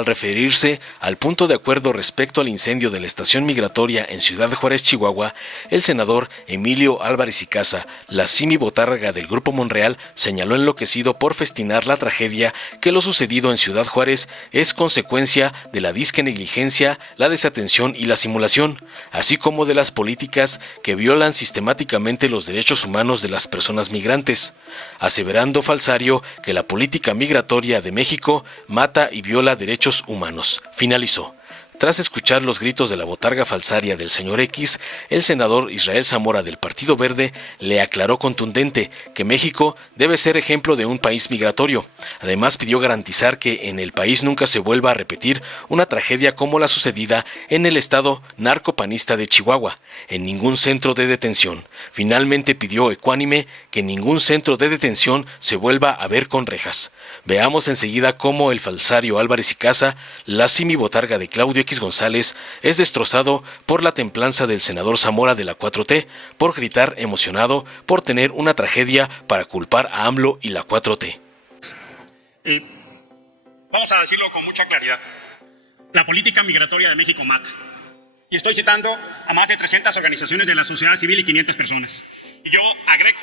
al referirse al punto de acuerdo respecto al incendio de la estación migratoria en Ciudad Juárez, Chihuahua, el senador Emilio Álvarez y Casa, la simi botarga del Grupo Monreal, señaló enloquecido por festinar la tragedia que lo sucedido en Ciudad Juárez es consecuencia de la disque negligencia, la desatención y la simulación, así como de las políticas que violan sistemáticamente los derechos humanos de las personas migrantes, aseverando Falsario que la política migratoria de México mata y viola derechos humanos. Finalizó. Tras escuchar los gritos de la botarga falsaria del señor X, el senador Israel Zamora del Partido Verde le aclaró contundente que México debe ser ejemplo de un país migratorio. Además, pidió garantizar que en el país nunca se vuelva a repetir una tragedia como la sucedida en el estado narcopanista de Chihuahua, en ningún centro de detención. Finalmente pidió ecuánime que ningún centro de detención se vuelva a ver con rejas. Veamos enseguida cómo el falsario Álvarez y Casa, la simibotarga de Claudio X González, es destrozado por la templanza del senador Zamora de la 4T, por gritar emocionado, por tener una tragedia para culpar a AMLO y la 4T. Vamos a decirlo con mucha claridad. La política migratoria de México mata. Y estoy citando a más de 300 organizaciones de la sociedad civil y 500 personas. Y yo agrego,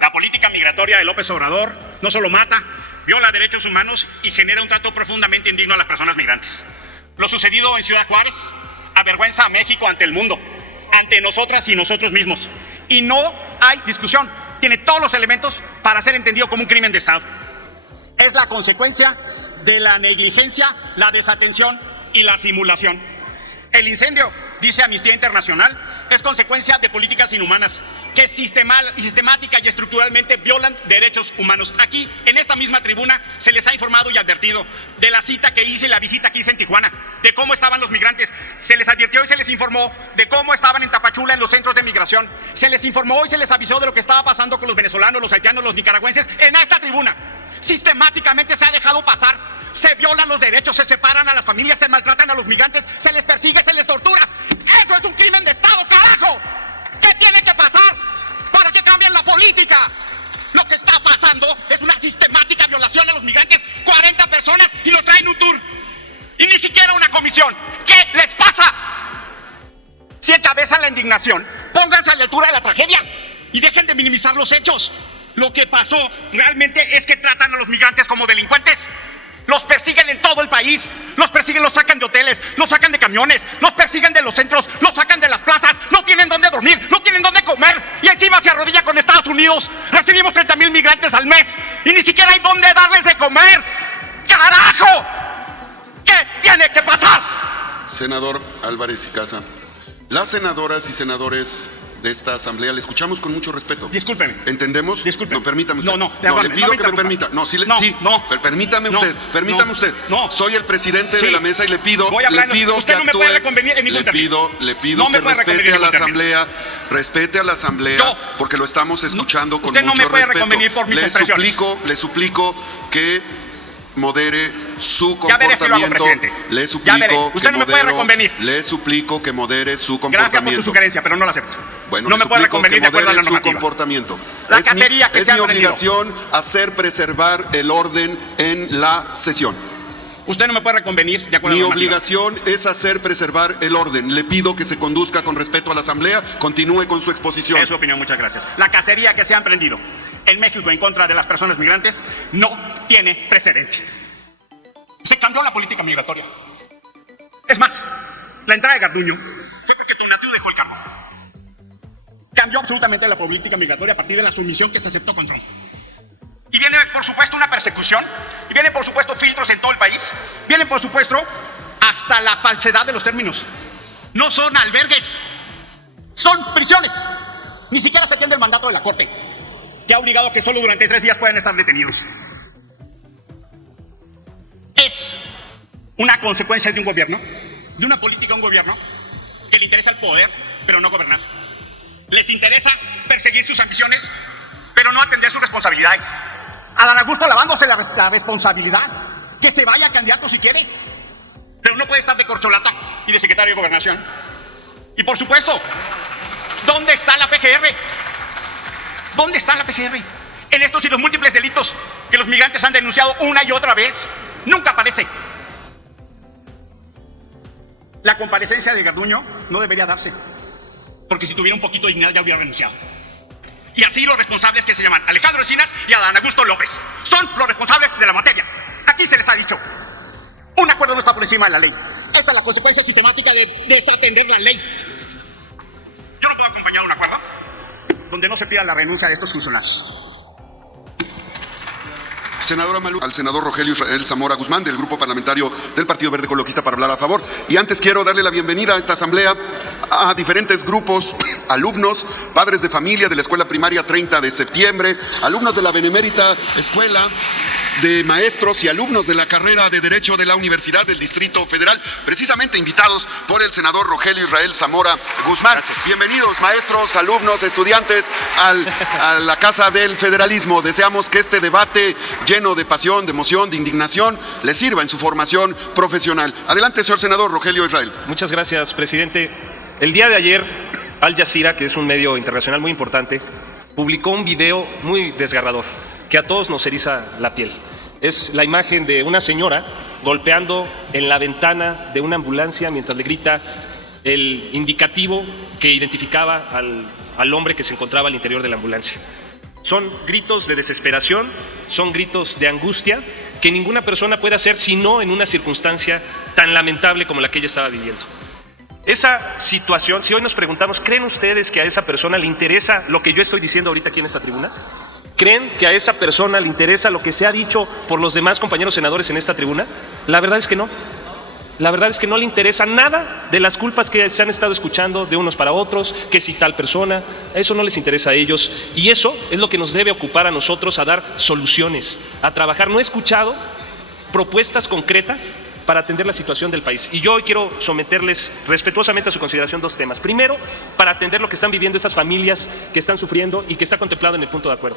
la política migratoria de López Obrador no solo mata, viola derechos humanos y genera un trato profundamente indigno a las personas migrantes. Lo sucedido en Ciudad Juárez avergüenza a México ante el mundo, ante nosotras y nosotros mismos. Y no hay discusión. Tiene todos los elementos para ser entendido como un crimen de Estado. Es la consecuencia de la negligencia, la desatención y la simulación. El incendio, dice Amnistía Internacional, es consecuencia de políticas inhumanas que sistemática y estructuralmente violan derechos humanos. Aquí, en esta misma tribuna, se les ha informado y advertido de la cita que hice, la visita que hice en Tijuana, de cómo estaban los migrantes. Se les advirtió y se les informó de cómo estaban en Tapachula en los centros de migración. Se les informó y se les avisó de lo que estaba pasando con los venezolanos, los haitianos, los nicaragüenses en esta tribuna. Sistemáticamente se ha dejado pasar. Se violan los derechos, se separan a las familias, se maltratan a los migrantes, se les persigue, se les tortura. ¡Eso es un crimen de Estado, carajo! ¿Qué tiene que pasar para que cambien la política? Lo que está pasando es una sistemática violación a los migrantes. 40 personas y nos traen un tour. Y ni siquiera una comisión. ¿Qué les pasa? Si encabezan la indignación, pónganse a la altura de la tragedia y dejen de minimizar los hechos. Lo que pasó realmente es que tratan a los migrantes como delincuentes. Los persiguen en todo el país, los persiguen, los sacan de hoteles, los sacan de camiones, los persiguen de los centros, los sacan de las plazas, no tienen dónde dormir, no tienen dónde comer y encima se arrodilla con Estados Unidos. Recibimos 30,000 migrantes al mes y ni siquiera hay dónde darles de comer. ¡Carajo! ¿Qué tiene que pasar? Senador Álvarez y Casa, las senadoras y senadores de esta asamblea, le escuchamos con mucho respeto. Discúlpeme. ¿Entendemos? Discúlpeme. No, permítame usted. No, le pido que me permita. No, sí, permítame usted. No. Soy el presidente de la mesa y le pido, Voy hablando. le pido usted que no me actúe, puede reconvenir en ningún término. le pido no que respete a la asamblea, Yo. porque lo estamos escuchando con usted mucho no me puede respeto. reconvenir por mis expresiones. Le suplico que modere su Ya veré si lo hago, comportamiento. presidente. Le Ya veré. suplico Usted no me puede reconvenir. Le suplico que modere su comportamiento. Gracias por su sugerencia, pero no la acepto. Bueno, no me puede reconvenir de acuerdo a la su normativa. comportamiento. La cacería que es se ha mi aprendido. obligación preservar el orden en la sesión. Usted no me puede reconvenir de acuerdo a la normativa. Mi obligación es preservar el orden. Le pido que se conduzca con respeto a la asamblea. Continúe con su exposición. Es su opinión, muchas gracias. La cacería que se ha emprendido en México en contra de las personas migrantes no tiene precedente. Se cambió la política migratoria. Es más, la entrada de Garduño fue porque Tonatiuh dejó el cargo. Cambió absolutamente la política migratoria a partir de la sumisión que se aceptó con Trump. Y viene, por supuesto, una persecución. Y vienen, por supuesto, filtros en todo el país. Vienen, por supuesto, hasta la falsedad de los términos. No son albergues, son prisiones. Ni siquiera se atiende el mandato de la Corte, que ha obligado que solo durante 3 días puedan estar detenidos. Es una consecuencia de un gobierno, de una política de un gobierno que le interesa el poder, pero no gobernar. Les interesa perseguir sus ambiciones, pero no atender sus responsabilidades. Adán Augusto lavándose la responsabilidad. Que se vaya candidato si quiere, pero no puede estar de corcholata y de secretario de Gobernación. Y por supuesto, ¿dónde está la PGR? ¿Dónde está la PGR? En estos y los múltiples delitos que los migrantes han denunciado una y otra vez, nunca aparece. La comparecencia de Garduño no debería darse, porque si tuviera un poquito de dignidad ya hubiera renunciado. Y así los responsables, que se llaman Alejandro Encinas y Adán Augusto López, son los responsables de la materia. Aquí se les ha dicho, un acuerdo no está por encima de la ley. Esta es la consecuencia sistemática de desatender la ley. Yo no puedo acompañar un acuerdo donde no se pida la renuncia de estos funcionarios. Senadora Malú, al senador Rogelio Israel Zamora Guzmán, del Grupo Parlamentario del Partido Verde Ecologista, para hablar a favor. Y antes quiero darle la bienvenida a esta asamblea a diferentes grupos, alumnos, padres de familia de la Escuela Primaria 30 de septiembre, alumnos de la Benemérita Escuela de Maestros y alumnos de la carrera de Derecho de la Universidad del Distrito Federal, precisamente invitados por el senador Rogelio Israel Zamora Guzmán. Gracias. Bienvenidos, maestros, alumnos, estudiantes, a la Casa del Federalismo. Deseamos que este debate lleno de pasión, de emoción, de indignación, les sirva en su formación profesional. Adelante, señor senador Rogelio Israel. Muchas gracias, presidente. El día de ayer, Al Jazeera, que es un medio internacional muy importante, publicó un video muy desgarrador que a todos nos eriza la piel. Es la imagen de una señora golpeando en la ventana de una ambulancia mientras le grita el indicativo que identificaba al hombre que se encontraba al interior de la ambulancia. Son gritos de desesperación, son gritos de angustia que ninguna persona puede hacer sino en una circunstancia tan lamentable como la que ella estaba viviendo. Esa situación, si hoy nos preguntamos, ¿creen ustedes que a esa persona le interesa lo que yo estoy diciendo ahorita aquí en esta tribuna? ¿Creen que a esa persona le interesa lo que se ha dicho por los demás compañeros senadores en esta tribuna? La verdad es que no. La verdad es que no le interesa nada de las culpas que se han estado escuchando de unos para otros, que si tal persona, eso no les interesa a ellos. Y eso es lo que nos debe ocupar a nosotros, a dar soluciones, a trabajar. No he escuchado propuestas concretas para atender la situación del país. Y yo hoy quiero someterles respetuosamente a su consideración dos temas. Primero, para atender lo que están viviendo esas familias que están sufriendo y que está contemplado en el punto de acuerdo.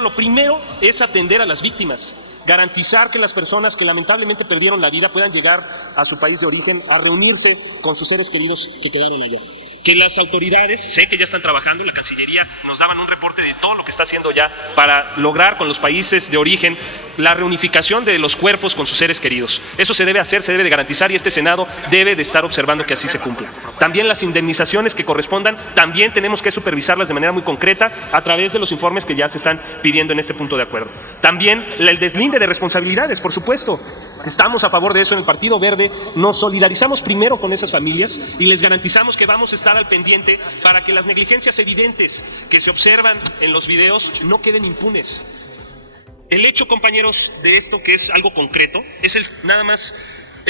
Lo primero es atender a las víctimas, garantizar que las personas que lamentablemente perdieron la vida puedan llegar a su país de origen a reunirse con sus seres queridos que quedaron allá. Que las autoridades, sé que ya están trabajando, la Cancillería nos daban un reporte de todo lo que está haciendo ya para lograr con los países de origen la reunificación de los cuerpos con sus seres queridos. Eso se debe hacer, se debe de garantizar y este Senado debe de estar observando que así se cumpla. También las indemnizaciones que correspondan, también tenemos que supervisarlas de manera muy concreta a través de los informes que ya se están pidiendo en este punto de acuerdo. También el deslinde de responsabilidades, por supuesto. Estamos a favor de eso en el Partido Verde, nos solidarizamos primero con esas familias y les garantizamos que vamos a estar al pendiente para que las negligencias evidentes que se observan en los videos no queden impunes. El hecho, compañeros, de esto que es algo concreto, es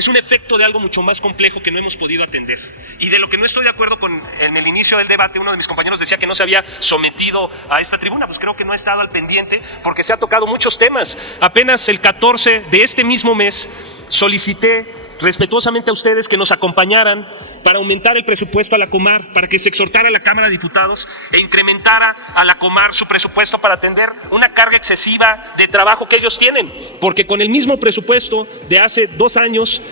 un efecto de algo mucho más complejo que no hemos podido atender. Y de lo que no estoy de acuerdo con en el inicio del debate, uno de mis compañeros decía que no se había sometido a esta tribuna, pues creo que no he estado al pendiente porque se ha tocado muchos temas. Apenas el 14 de este mismo mes solicité respetuosamente a ustedes que nos acompañaran para aumentar el presupuesto a la Comar, para que se exhortara a la Cámara de Diputados e incrementara a la Comar su presupuesto para atender una carga excesiva de trabajo que ellos tienen, porque con el mismo presupuesto de hace 2 años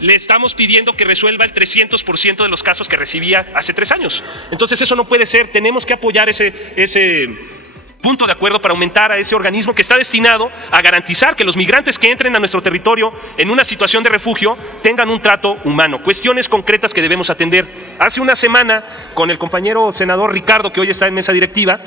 le estamos pidiendo que resuelva el 300% de los casos que recibía hace 3 años. Entonces eso no puede ser, tenemos que apoyar ese punto de acuerdo para aumentar a ese organismo que está destinado a garantizar que los migrantes que entren a nuestro territorio en una situación de refugio tengan un trato humano. Cuestiones concretas que debemos atender. Hace una semana, con el compañero senador Ricardo, que hoy está en mesa directiva,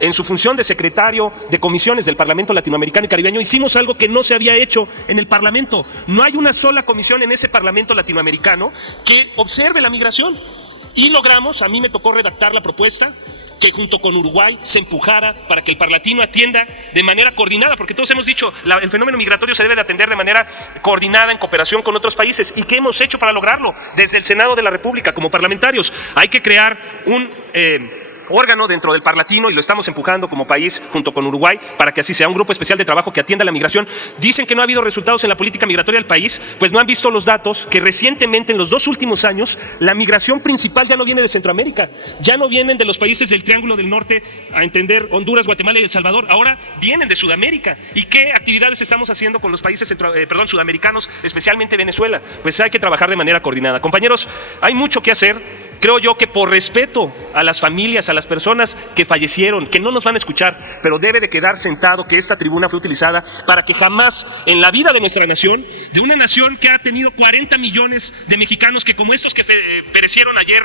en su función de secretario de comisiones del Parlamento Latinoamericano y Caribeño, hicimos algo que no se había hecho en el Parlamento. No hay una sola comisión en ese Parlamento Latinoamericano que observe la migración. Y logramos, a mí me tocó redactar la propuesta, que junto con Uruguay se empujara para que el Parlatino atienda de manera coordinada, porque todos hemos dicho, el fenómeno migratorio se debe de atender de manera coordinada en cooperación con otros países. ¿Y qué hemos hecho para lograrlo? Desde el Senado de la República, como parlamentarios, hay que crear un órgano dentro del Parlatino y lo estamos empujando como país junto con Uruguay para que así sea un grupo especial de trabajo que atienda la migración. Dicen que no ha habido resultados en la política migratoria del país, pues no han visto los datos que recientemente en los 2 últimos años la migración principal ya no viene de Centroamérica, ya no vienen de los países del Triángulo del Norte, a entender Honduras, Guatemala y El Salvador, ahora vienen de Sudamérica. ¿Y qué actividades estamos haciendo con los países sudamericanos, especialmente Venezuela? Pues hay que trabajar de manera coordinada. Compañeros, hay mucho que hacer. creo yo que por respeto a las familias, a las personas que fallecieron, que no nos van a escuchar, pero debe de quedar sentado que esta tribuna fue utilizada para que jamás en la vida de nuestra nación, de una nación que ha tenido 40 millones de mexicanos que como estos que perecieron ayer,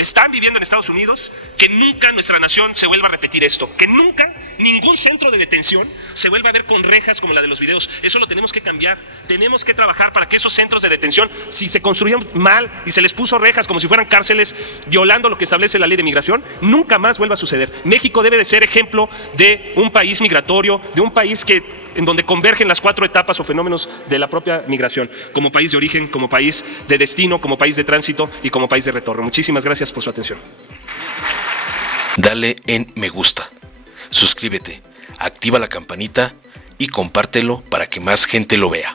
están viviendo en Estados Unidos, que nunca nuestra nación se vuelva a repetir esto, que nunca ningún centro de detención se vuelva a ver con rejas como la de los videos. Eso lo tenemos que cambiar, tenemos que trabajar para que esos centros de detención, si se construyeron mal y se les puso rejas como si fueran cárceles, violando lo que establece la ley de migración, nunca más vuelva a suceder. México debe de ser ejemplo de un país migratorio, de un país en donde convergen las 4 etapas o fenómenos de la propia migración, como país de origen, como país de destino, como país de tránsito y como país de retorno. Muchísimas gracias por su atención. Dale en me gusta, suscríbete, activa la campanita y compártelo para que más gente lo vea.